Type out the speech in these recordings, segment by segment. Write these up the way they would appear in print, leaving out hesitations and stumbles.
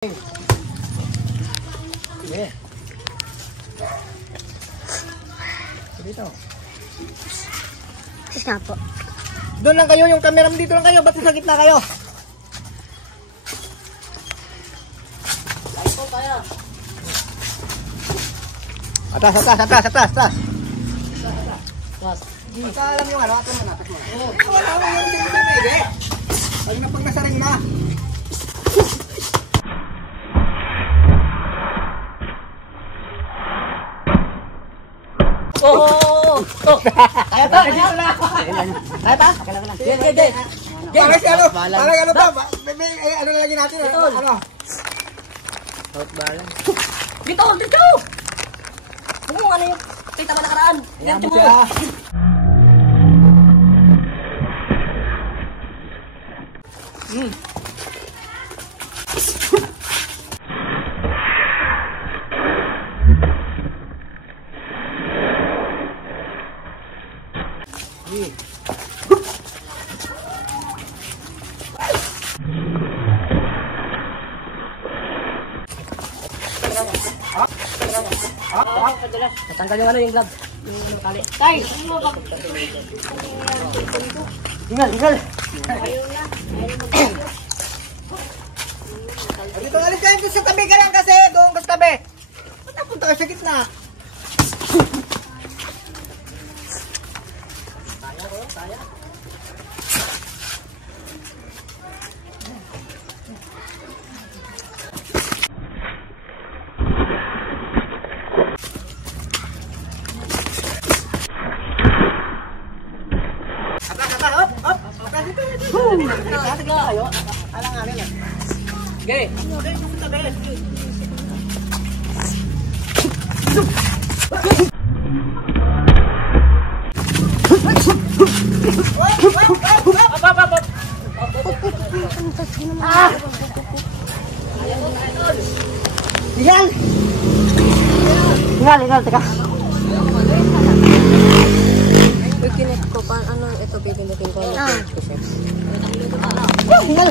Sige. Dito. Sis nga po. Doon lang kayo, yung camera dito lang kayo. Ba't sa gitna kayo? Kaya po, kaya. Atas. Basta alam yung ano, ato na. Wala mo yung hindi mo pwede. Pag napagnasaring na. Oh! Kaya pa, dito na. Kaya pa? Sige. Parang ano ba? Ano na lagi natin? Ano? Out balance. Dito! Ano yung kita ba nakaraan? Yan mo siya. Tatanggal yung ano yung glove. Yung kali. Tay! Hingal! Dito alis kayo sa tabi ka lang kasi. Doon ka sa tabi. Ba't napunta ka sa gitna? Saya. Hingal, teka. Kinet ko pa, ano, ito pipindutin ko. Hingal.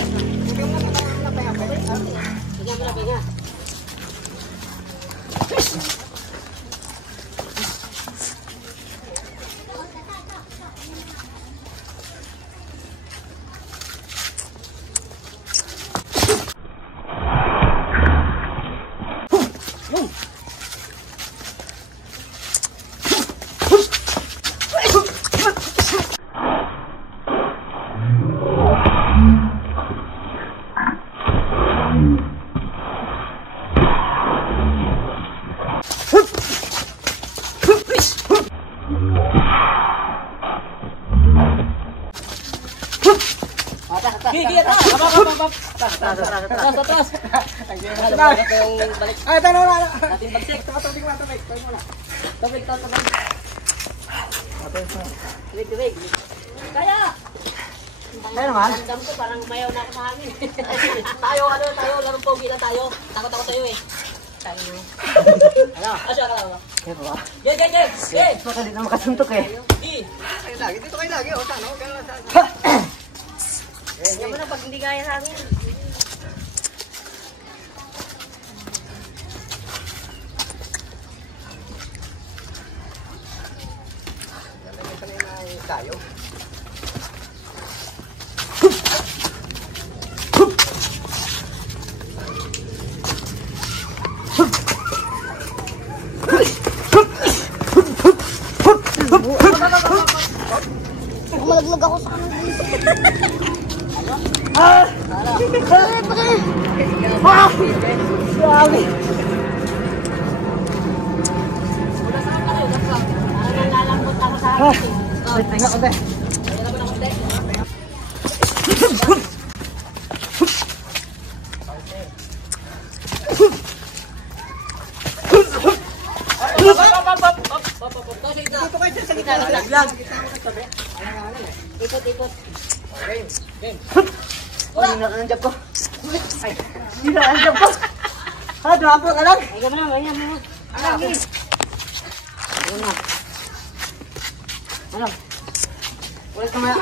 Atras. Ay, tanong na. Natin bagsik. Tabig. Tubig. Kaya! Kaya naman. Andam ko, parang mayaw na ako sa hangin. tayo, larong pogi na tayo. Takot ako sa'yo eh. Tayo. Ano? Asya ka lang. Kaya ba? Gen! Baka di na makasuntok eh. Dito kayo lagi. O, saan? Yan mo na pag hindi kaya sa amin. Tayo. Malaglag ako sa kanan. Grabe. Nalalambot ako sa akin. Wait, tingnan ko ba? Dito kayo sa gitna. Laglag. Ikot. Game. Hindi na ang job ko. Ay, hindi na ang job ko. Drapo ka lang. Ay, gano'n na, ganyan mo. Ano? Ulit mamaya.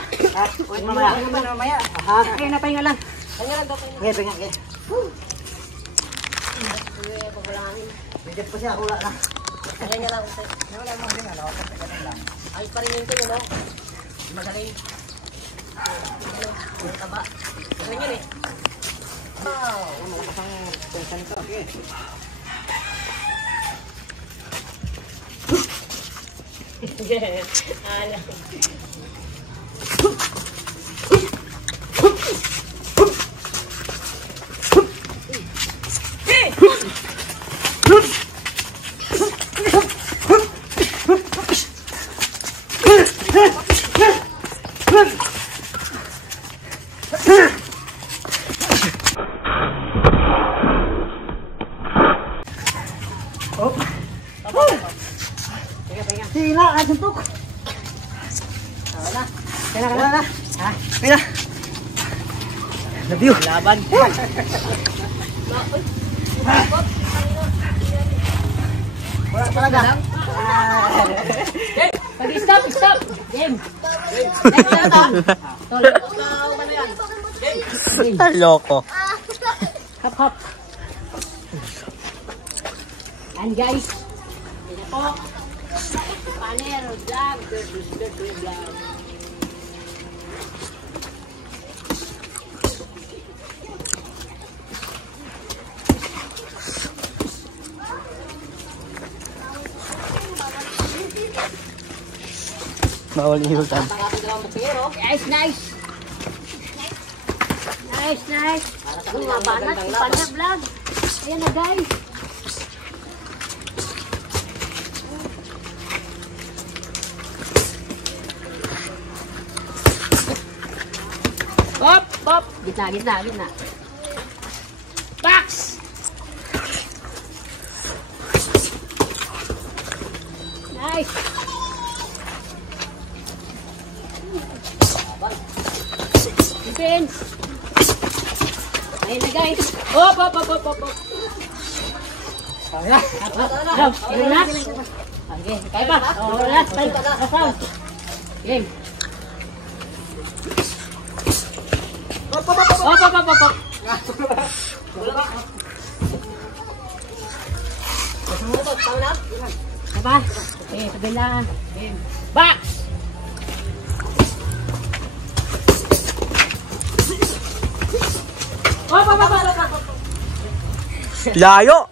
Ulit mamaya. Mamaya. Aha. Okay, napahinga lang. Okay. hangin. Bigyan pa siya, wala na. Kaya niya lang. Wala mo din, ano? Ganun lang. Ayos pa rin yun ito, no? Magaling. Taba. Galing yun eh. Wow, malakas ang tension ito. Okay. Alam. Oh. Sila, suntok. Wala. Wala na. Ha? Pila. Love you. Laban. Wala talaga. Stop, stop. Game. Next na ito. Tol. Ano yan? Game. Loko. Hop, hop. And guys, ito po. Panero vlog versus Dirty vlog. Bawal ihutan. Tangating dalawang magpingero. Nice, nice. Nice, nice. Bumabanat si Panero vlog. Ayan na guys. Pop, pop. Gitna, gitna, gitna. Box. Nice. Defense. Ayun na guys. Hop, hop, hop, hop, hop. Tara. Tara na. Okay, kaya pa. Oh, last time. Last round. Game. Hop, hop, hop, hop. Tama na? Diba? Okay, sabi lang. Game. Box! Layo!